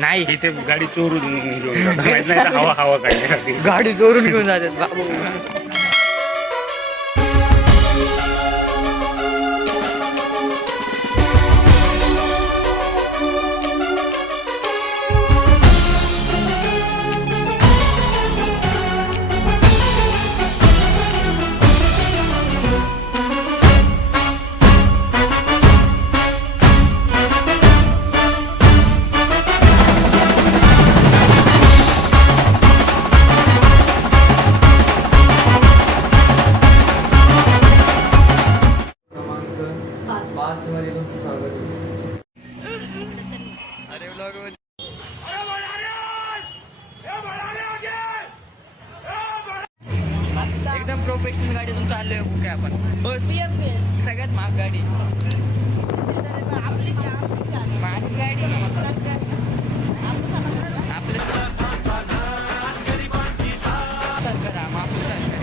नाही इथे गाडी चोरून घेऊन जातात. माहित नाही का हवा हवा काढली गाडी चोरून घेऊन जातात बाबू. एकदम प्रोफेशनल गाडीतून चाललोय कुठे आपण. बस सगळ्यात महाग गाडी. महाग गाडी आपलं सरकार आपलं सरकार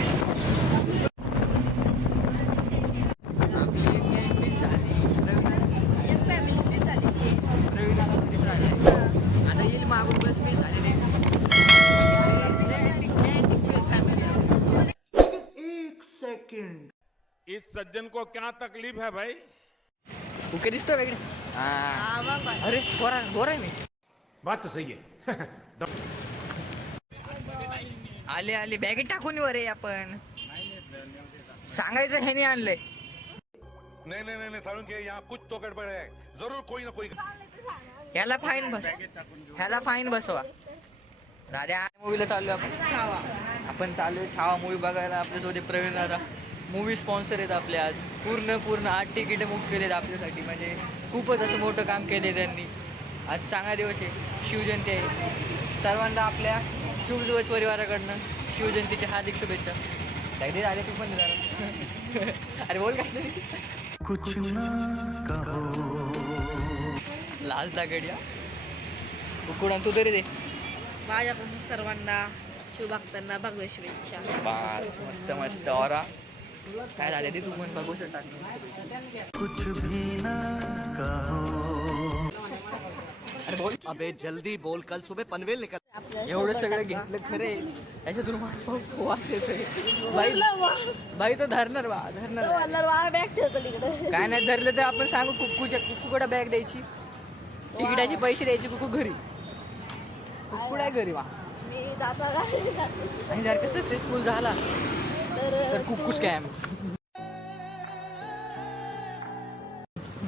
आता येईल मागून बस मी झालेली. इस सज्जन को क्या तकलीफ है भाई? उके दिसतो का इकडे? अरे गोरा गोरा आहे मी. बात तो सही है. आले आले बॅगेत टाकून वर आहे आपण. सांगायचं ह्याने आणलंय. नहीं नहीं नहीं सारुण के यहाँ कुछ तो गड़बड़ है. जरूर कोई ना कोई. ह्याला फाईन बस. ह्याला फाईन बसवा. दादा मूवीला चाललो आपण. छावा. आपण चाललोय छावा मूवी बघायला. आपल्यासोबत प्रवीण दादा मूवी स्पॉन्सर आहेत आपले. आज पूर्ण 8 तिकीट बुक केलेत आपल्यासाठी. म्हणजे खूपच असं मोठं काम केले त्यांनी. आज चांगला दिवस आहे. शिवजयंती आहे. सर्वांना आपल्या शिवजवळ परिवाराकडनं शिवजयंतीच्या हार्दिक शुभेच्छा. अगदी झाले तू पण जरा. अरे बोल काय कुछ ना कहो. लाल दागड्या कुकुडान तू तरी दे. माझ्याकडून सर्वांना शिवभक्तांना भगव्या शुभेच्छा. बस मस्त मस्त. औरा काय झाले ते तू पण बघू शकता. अरे बोल. अबे जल्दी बोल, कल सुबह पनवेल निकल. एवढं सगळं घेतलं खरे याच्यातून वास येतोय. बाई तो धरणार बॅग ठेवतो तिकडे. काय नाही धरलं तर आपण सांगू कुक्कूकडे बॅग द्यायची. तिकिटाचे पैसे द्यायचे कुकू घरी. कुक्कुड आहे घरी वा. मी दादा आणि जर का सक्सेसफुल झाला तर कुक्कू स्कॅम.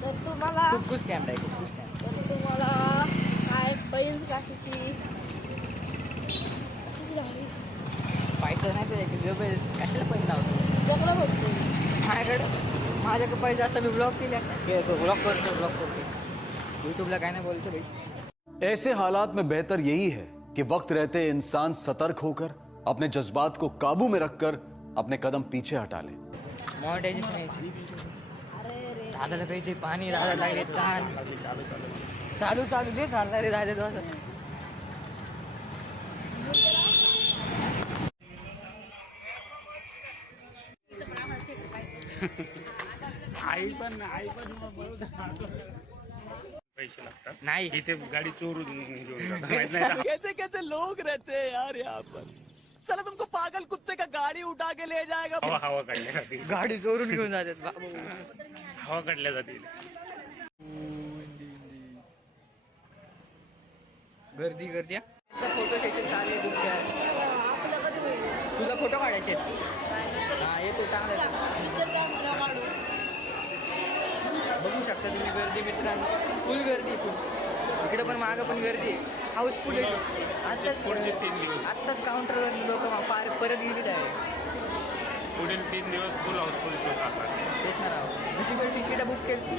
तर तुम्हाला कुक्कू स्कॅम आहे. कुक्कू स्कॅम. तर तुम्हाला काय पैंज काशीची पैसा नाही तर कशाला पैसे लावतो. बोकडं बघतो. माझ्याकडे पैसे असतात. मी ब्लॉग केले. ब्लॉग करतो यूट्यूबला काय नाही बोलतो भाई. ऐसे हालात में बेहतर यही है कि वक्त रहते इंसान सतर्क होकर अपने जज्बात को काबू में रखकर अपने कदम पीछे हटा ले. मॉनिटायझेशन यायची. दादाला पाहिजे पाणी. दादा लागले ताण. चालू दे चालणार रे दादा. आई पण पैसे लागतात. नाही इथे गाडी चोरून घेऊन जातात. माहित नाही का कैसे कैसे लोग रहते हैं यार यहाँ पर. चला तुमको पागल कुत्ते का गाड़ी उठा के ले जाएगा. हवा हवा काढल्या जाते. गाडी चोरून घेऊन जातात बाबू. हवा काढल्या जाते. गर्दी फोटो सेशन चालले तुमच्या. आपलं कधी होईल तुझा फोटो काढायचे. हा येतो चांगला. काढू. बघू शकता तुम्ही गर्दी मित्रांनो. फुल गर्दी इकडे पण मागं पण गर्दी. हाऊसफुल आहे. आत्ताच पुढचे 3 दिवस. आत्ताच काउंटरवर लोक परत गेलेली आहे. पुढील 3 दिवस फुल हाऊसफुल शो करतात. तेच ना राव. जशी पण तिकीटं बुक केली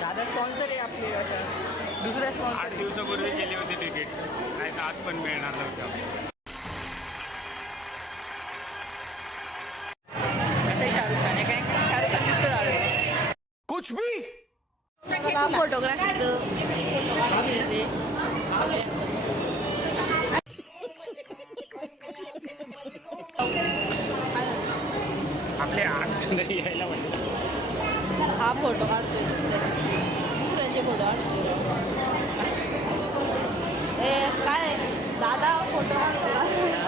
दादा स्पॉन्सर आहे आपले. अशा दुसऱ्या 8 स्पॉन्सर. दिवसापूर्वी केली होती तिकीट. नाही तर आज पण मिळणार नव्हतं. कसं आहे शाहरुख खान. काय शाहरुख खान दिसतं झालं. कुछ भी फोटोग्राफीचं आपले अडचण यायला पाहिजे. हा फोटो काढतोय दुसऱ्यांचे फोटो काढतोय. काय दादा फोटो दादा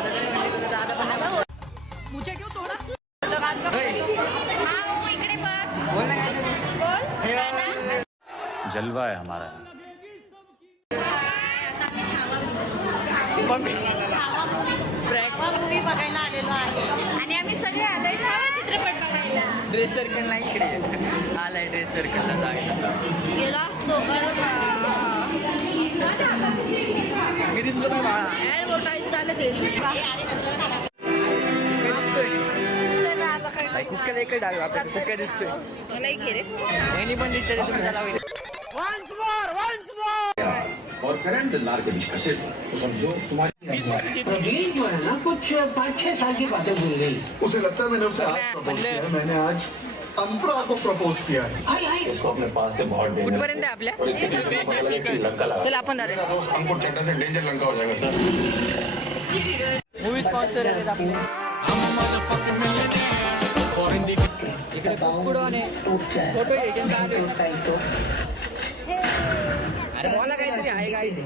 तरी म्हणले तुझं दादा पण नाही बोल. इकडे बघ बोल ना काय तरी. बोल जलवा है हमारा आता आम्ही मम्मी छावा Prank. मूवी बघायला आलेलो आहे आणि आम्ही सगळे आलोय छावा चित्रपट बघायला. ड्रेस सर्कल नाही इकडे आलाय ड्रेस सर्कलला जायला. गेला असतो मी दिसलो काय बाळा चालत आहे आता काय कुठल्या इकडे डावी आपल्याला कुठल्या दिसतोय मला घे रे वहिनी पण दिसते रे तुम्ही चला वहिनी. और करंट दिलदार के बीच फंसे तो समझो तुम्हारी जो है ना कुछ 5-6 साल की बातें भूल गई। उसे लगता है मैंने उसे आज प्रपोज किया है। मैंने आज अंतरा को प्रपोज किया है। आई उसको अपने पास से बहुत डेंजर कुठपर्यंत आहे आपल्या और इसके पीछे पता लगा कि लंका लगा। चल आपण दादा अंकुर चड्डा से डेंजर लंका हो जाएगा सर। मूवी स्पॉन्सर आहेत आपले इकडे कुकडून फोटो घ्यायचे चालू अरे बोला काहीतरी आहे काहीतरी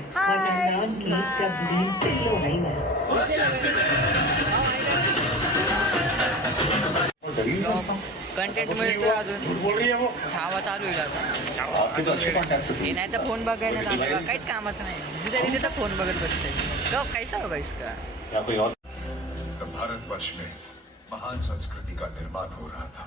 कंटेंट मिळतोय अजून छावा चालू आहे आता हे नाही तर फोन बघायला झालं का काहीच कामाचं नाही तिथे तिथे तर फोन बघत बसते तो कैसा होगा इसका भारतवर्ष में महान संस्कृति का निर्माण हो रहा था।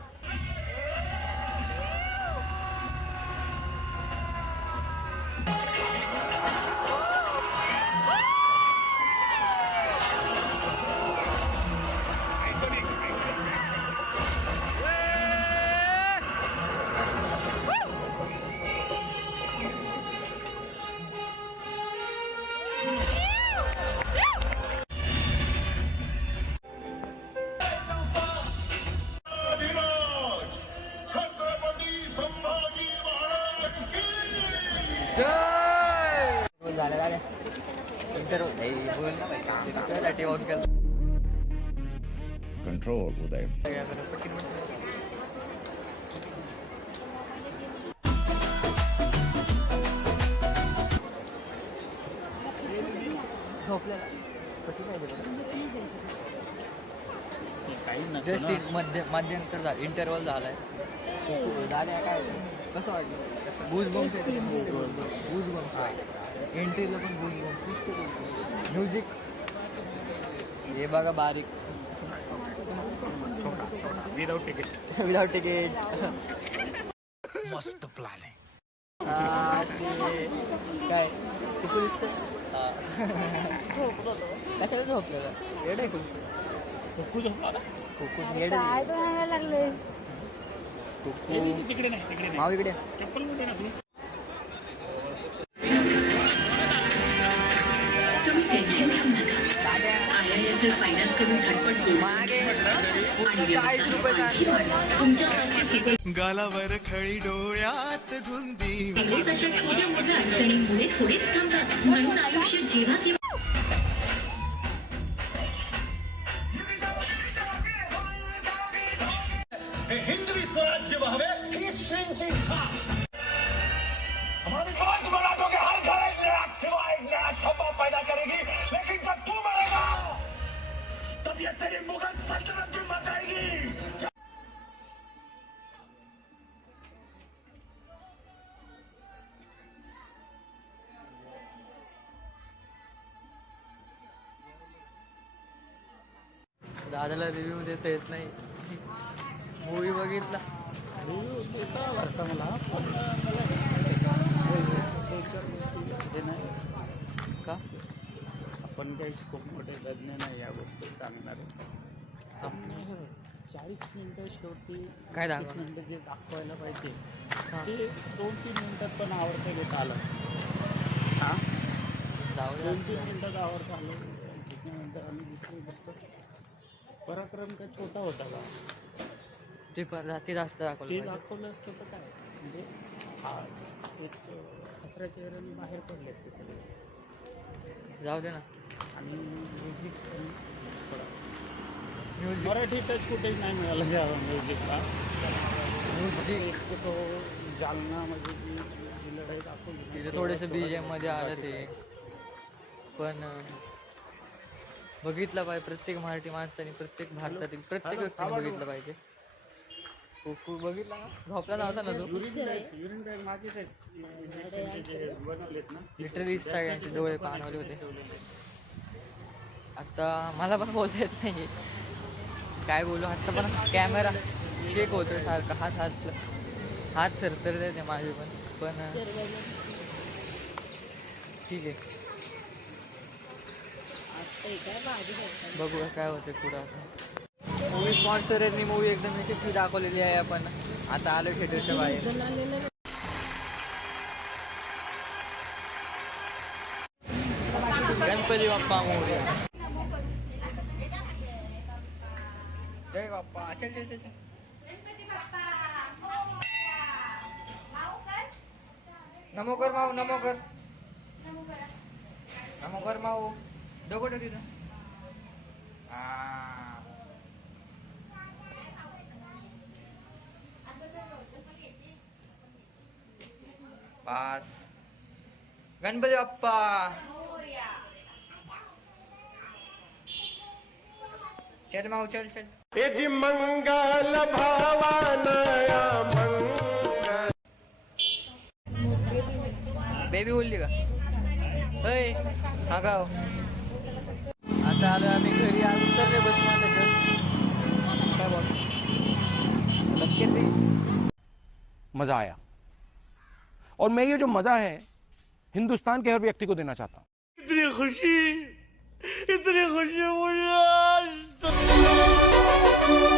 झालं बोल ना भाई कंट्रोल उदय जस्ट मध्यंतर झालं इंटरव्हल झालाय दादा काय कसं वाटलं बूज बॉम्ब एंट्रीला पण बूज बॉम्ब म्युझिक हे बघा बारीक विदाउट तिकीट विदाउट तिकीट मस्त प्लॅन आहे. काय कुठं दिसतं कशाला झोपलेलं येड आहे कुकू झोपला ना? कुकून येड काय तो सांगायला लागले तिकडे नाही तिकडे नाही माव इकडे चप्पल मध्ये ना तू. तुम्ही टेन्शन घेऊ नका IIFL फायनान्स कडून झटपट बोल मागे आणि 40 रुपये तुमच्यासारखे सगळे गालावर खळी डोळ्यात धुंदी दिवस अशा छोट्या मोठ्या अडचणींमुळे थोडेच थांबतात म्हणून आयुष्य जेव्हा केव्हा हिंदवी स्वराज्य व्हावे हीच श्रींची इच्छा हमारी बात बना दो कि हर घर एक नया सिवा एक नया शोभा पैदा करेगी लेकिन जब तू मरेगा तब ये तेरी मुगल सल्तनत भी मर जाएगी। दादाला रिव्ह्यू देता येत नाही मूवी बघितला का आपण काही खूप मोठे तज्ज्ञ नाही या गोष्टी सांगणार. 40 मिनिटं शेवटी काय 30 मिनिटं जे दाखवायला पाहिजे ते 2-3 मिनिटात पण आवडतं घेता आलं असतं. हां जाऊ 2-3 मिनिटात आवडतं आलं मिनिटं. आणि दुसरी गोष्ट पराक्रम काय छोटा होता का ते रात्री जास्त ते दाखवलं दाखवलं असतं तर काय म्हणजे हा एक हसऱ्या चेहऱ्याने बाहेर पडले असते सगळे. जाऊ दे ना आणि म्युझिक पण थोडा म्युझिक मराठी टच कुठेच नाही मिळालं या म्युझिकला. म्युझिक एक तो जालनामध्ये जी लढाई दाखवली तिथे थोडेसे BGM मध्ये आलं ते पण बघितलं पाहिजे प्रत्येक मराठी माणसाने, प्रत्येक भारतातील प्रत्येक व्यक्तीने बघितलं पाहिजे. खूप बघितला ना, झोपला नव्हता ना तो. युरिन बॅग माझीच आहे जे बनवलेत ना, लिटरली सगळ्यांचे डोळे पाणवले होते. आता मला पण बोलता येत नाही काय बोलू. आता पण कॅमेरा शेक होतोय सारखा, हात थरथर देते माझे पण ठीक आहे. बघूया काय होते पुढं. आता मूवी स्पॉन्सरनी मूवी एकदम यशस्वी दाखवलेली आहे. आपण आता आलो थिएटरच्या बाहेर. गणपती बाप्पा मोरया. जय बाप्पा. चल चल चल. नमो कर माऊ, नमो कर, नमो कर माऊ. दगड तिथं. बस. गणपती बाप्पा. चल माऊ चल चल. मंगल भावानया बेबी बोलली का? होय हा गाव. आता आलो आम्ही घरी. उतरले बसमध्ये जस्ट. काय बोल मजा आया और मैं ये जो मजा है हिंदुस्तान के हर व्यक्ति को देना चाहता हूँ. इतनी खुशी मुझे